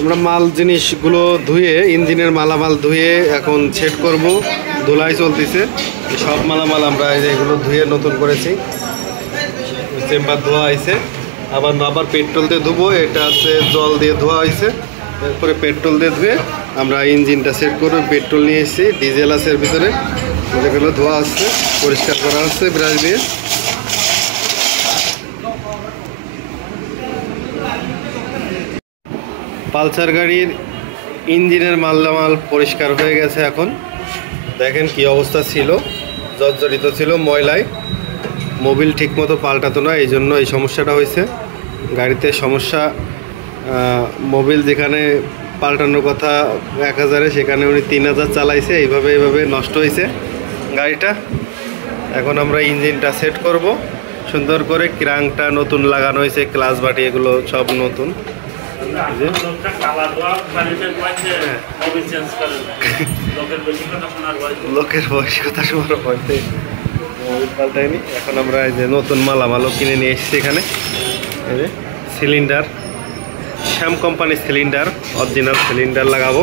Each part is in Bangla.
আমরা মাল জিনিসগুলো ধুয়ে ইঞ্জিনের মালামাল ধুয়ে এখন সেট করব। ধুলাই চলতেছে, সব মালামাল আমরা এগুলো ধুয়ে নতুন করেছি। চেম্বার ধোয়া হয়েছে, আবার পেট্রোল দিয়ে ধুবো। এটা আছে জল দিয়ে ধোয়া হয়েছে, এরপরে পেট্রোল দিয়ে ধুয়ে আমরা ইঞ্জিনটা সেট করবো। পেট্রোল নিয়ে এসেছি, ডিজেল আছে এর ভিতরে, যেগুলো ধোয়া হচ্ছে, পরিষ্কার করা হচ্ছে ব্রাশ দিয়ে। পালসার গাড়ির ইঞ্জিনের মালামাল পরিষ্কার হয়ে গেছে। এখন দেখেন কি অবস্থা ছিল, জর্জরিত ছিল ময়লায়, মোবিল ঠিকমতো পাল্টাতো না, এই জন্য এই সমস্যাটা হয়েছে গাড়িতে। সমস্যা মোবিল যেখানে পাল্টানোর কথা 1000-এ, সেখানে উনি 3000 চালাইছে। এইভাবে নষ্ট হয়েছে গাড়িটা। এখন আমরা ইঞ্জিনটা সেট করব সুন্দর করে। ক্রাঙ্কটা নতুন লাগানো হয়েছে, ক্লাচ বাটি এগুলো সব নতুন। লোকের বয়স কথা শোনার ভয়তে মোবিল পাল্টায়নি। এখন আমরা এই যে নতুন মালামালও কিনে নিয়ে এসেছি এখানে। এই যে সিলিন্ডার, শ্যাম কোম্পানির সিলিন্ডার, অরিজিনাল সিলিন্ডার লাগাবো।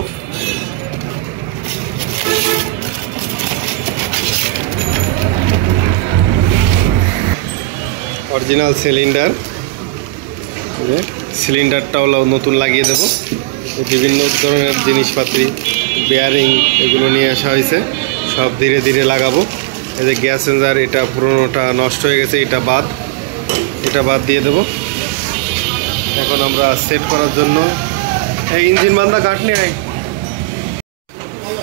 অরিজিনাল সিলিন্ডার, সিলিন্ডারটাও নতুন লাগিয়ে দেব। বিভিন্ন ধরনের জিনিসপাতি, বেয়ারিং এগুলো নিয়ে আসা হয়েছে, সব ধীরে ধীরে লাগাবো। এই যে গ্যাস সেন্সার, এটা পুরোনোটা নষ্ট হয়ে গেছে, এটা বাদ দিয়ে দেব। এখন আমরা সেট করার জন্য এই ইঞ্জিন বান্ধা কাঠ নিয়ে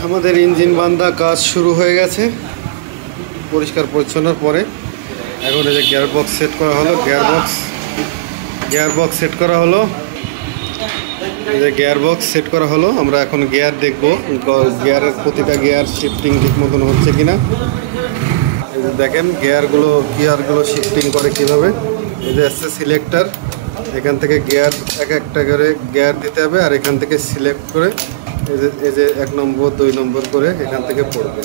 আমাদের ইঞ্জিন বান্ধা কাজ শুরু হয়ে গেছে পরিষ্কার পরিচ্ছন্নর পরে। এখন এই যে গিয়ারবক্স সেট করা হলো, গিয়ারবক্স সেট করা হলো। এই যে গিয়ারবক্স সেট করা হলো। আমরা এখন গিয়ার দেখব, গিয়ারের প্রতিটা গিয়ার শিফটিং ঠিক মতন হচ্ছে কিনা। এই যে দেখেন গিয়ারগুলো শিফটিং করে কিভাবে। এই যে আসছে সিলেক্টর, এখান থেকে গিয়ার একটা করে গিয়ার দিতে হবে, আর এখান থেকে সিলেক্ট করে এই যে 1 নম্বর 2 নম্বর করে এখান থেকে পড়বে।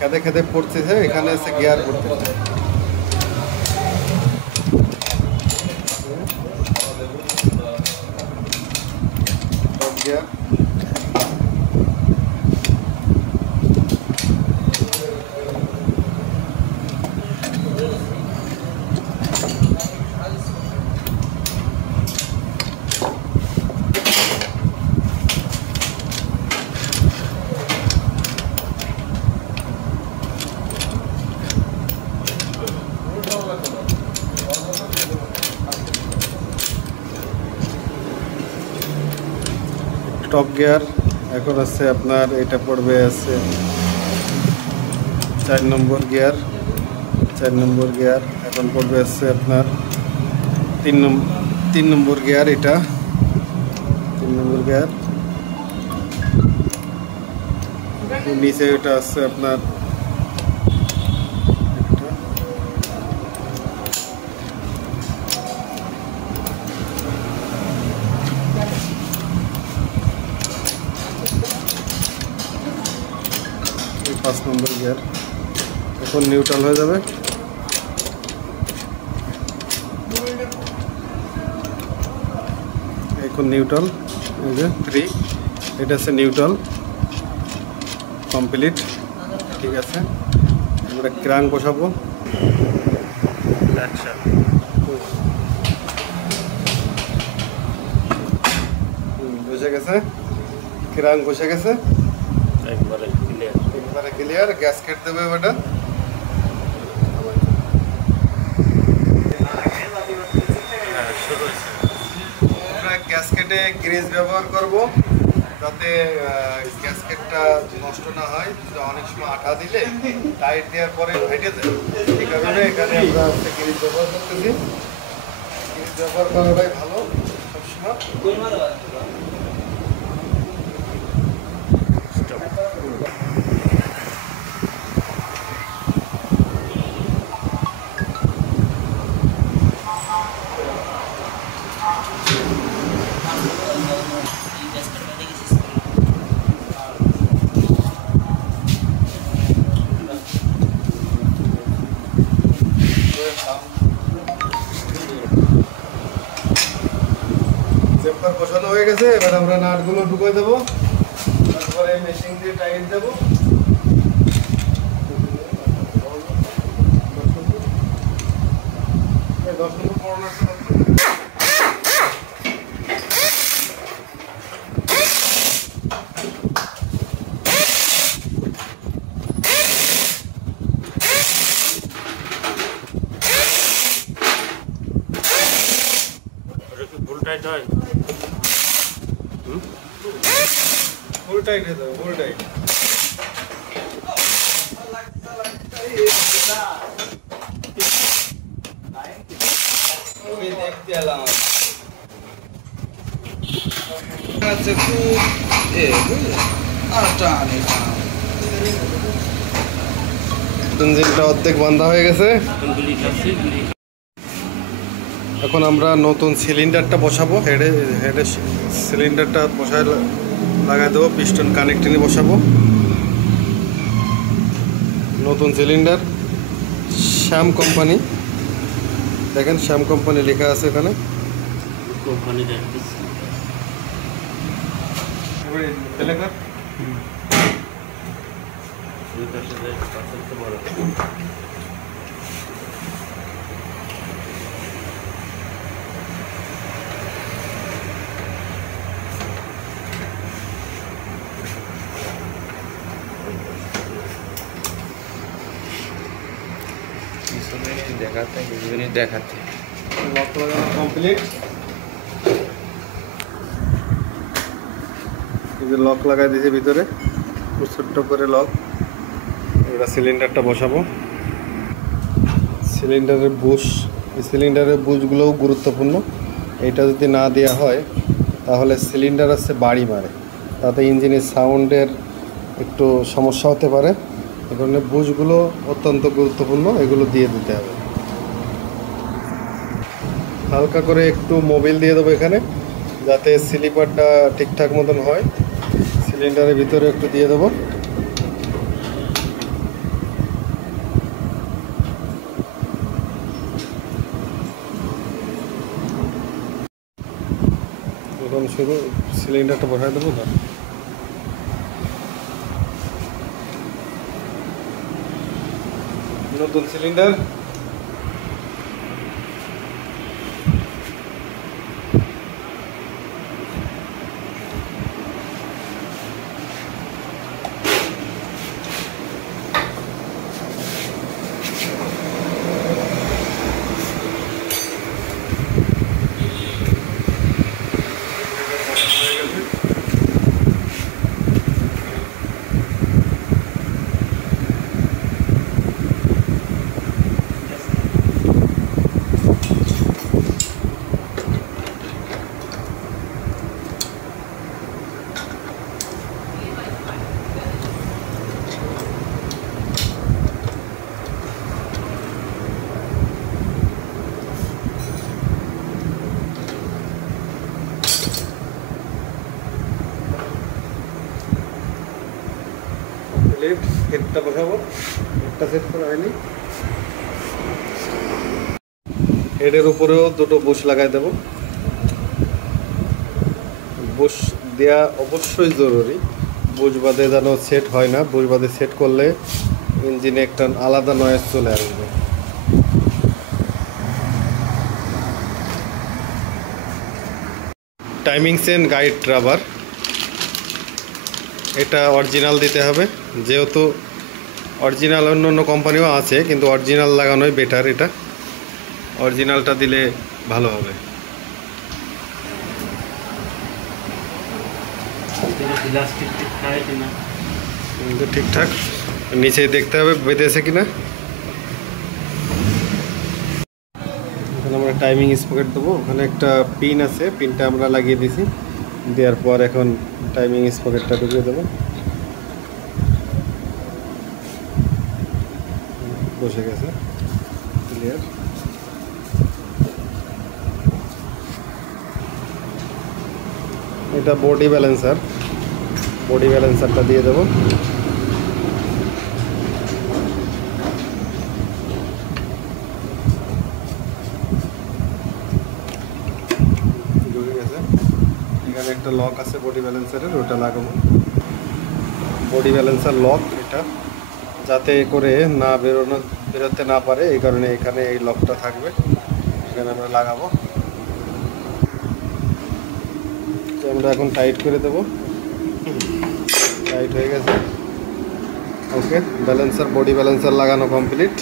খেতে খেতে পড়তেছে, এখানে এসে গিয়ার পড়তেছে। Gear top gear. এখন আছে আপনার এটা পড়বে আছে 4 নম্বর গিয়ার, এখন পড়বে আছে আপনার 3 নম্বর গিয়ার। এটা 3 নম্বর গিয়ার। নিচে এটা আছে আপনার 5 নম্বর গিয়ার। এখন নিউট্রাল হয়ে যাবে। এখন নিউট্রাল, এই যে 3, এটা আছে নিউট্রাল কমপ্লিট। ঠিক আছে, আমরা ক্রাঙ্ক বসাবো। আচ্ছা, বসে গেছে, ক্রাঙ্ক বসে গেছে, একবারে ক্লিয়ার। গ্যাসকেট দেবে ওটা। আমরা গ্যাসকেটে গ্রিজ ব্যবহার করব, যাতে গ্যাসকেটটা নষ্ট না হয়। অনেক সময় আঠা দিলে টাইট দেওয়ার পরে ফেটে যায়, এই কারণে এখানে আমরা গ্রিজ ব্যবহার করতেছি। গ্রিজ ব্যবহার করাটাই ভালো সবসময়। হয়ে গেছে, এবার আমরা নাটগুলো ঢুকে দেবো, তারপরে মেশিন দিয়ে টাইট দেবো। ফুল টাইট হয়, ফুল টাইট হয়ে যাবে, ফুল টাইট। দেখতে এলাম আছে খুব ইঞ্জিনটা অর্ধেক বান্ধা হয়ে গেছে। গুলি খাচ্ছে গুলি। এখন আমরা নতুন সিলিন্ডারটা বসাবো, হেডে হেডে সিলিন্ডারটা বসায় লাগাই দেবো, পিস্টন কানেক্টিংয়ে বসাবো। নতুন সিলিন্ডার, শ্যাম কোম্পানি, দেখেন শ্যাম কোম্পানি লেখা আছে এখানে। কোম্পানি দেখতেছি বড়। দেখাতে দেখাতে লক লাগানো কমপ্লিট। এই যে লক লাগাই দিয়েছে ভিতরে, ছোট্ট করে লক। এবার সিলিন্ডারটা বসাবো। সিলিন্ডারের বুশ, এই সিলিন্ডারের বুশগুলোও গুরুত্বপূর্ণ। এটা যদি না দেওয়া হয় তাহলে সিলিন্ডার হচ্ছে বাড়ি মারে, তাতে ইঞ্জিনের সাউন্ডের একটু সমস্যা হতে পারে। এই কারণে বুশগুলো অত্যন্ত গুরুত্বপূর্ণ, এগুলো দিয়ে দিতে হবে। হালকা করে একটু মোবিল দিয়ে দেবো এখানে, যাতে স্লিপারটা ঠিকঠাক মতন হয়। সিলিন্ডারের ভিতরে একটু দিয়ে দেবো। এখন শুধু সিলিন্ডারটা বসাই দেবো না। নতুন সিলিন্ডার, লিফট হেডটা বসাবো, হেডটা সেট করা হয়নি। হেডের উপরেও দুটো বুশ লাগাই দেবো। বুশ দেওয়া অবশ্যই জরুরি, বুশ বাদে যেন সেট হয় না। বুশ বাদে সেট করলে ইঞ্জিনে একটা আলাদা নয়েজ চলে আসবে। টাইমিং চেন গাইড রাবার, এটা অরিজিনাল দিতে হবে, যেহেতু অরিজিনাল অন্য অন্য কোম্পানিও আছে, কিন্তু অরিজিনাল লাগানোই বেটার। এটা অরিজিনালটা দিলে ভালো হবে। কিন্তু ঠিকঠাক নিচে দেখতে হবে বেঁধেছে কিনা। এখানে আমরা টাইমিং স্পকেট দেবো, ওখানে একটা পিন আছে, পিনটা আমরা লাগিয়ে দিয়েছি। দেওয়ার পর এখন টাইমিং স্পকেটটা ঢুকিয়ে দেবো। বসে গেছে, ক্লিয়ার। এটা বডি ব্যালেন্সার, বডি ব্যালেন্সারটা দিয়ে দেবো। ঢুকে গেছে। এখানে এখানে একটা লক আছে বডি ব্যালেন্সারের, ওটা লাগাবো। বডি ব্যালেন্সার লক এটা, যাতে করে না বেরোতে না পারে, এই কারণে এখানে এই লকটা থাকবে, এখানে আমরা লাগাবো। আমরা এখন টাইট করে দেবো। টাইট হয়ে গেছে। ওকে, ব্যালেন্সার বডি ব্যালেন্সার লাগানো কমপ্লিট।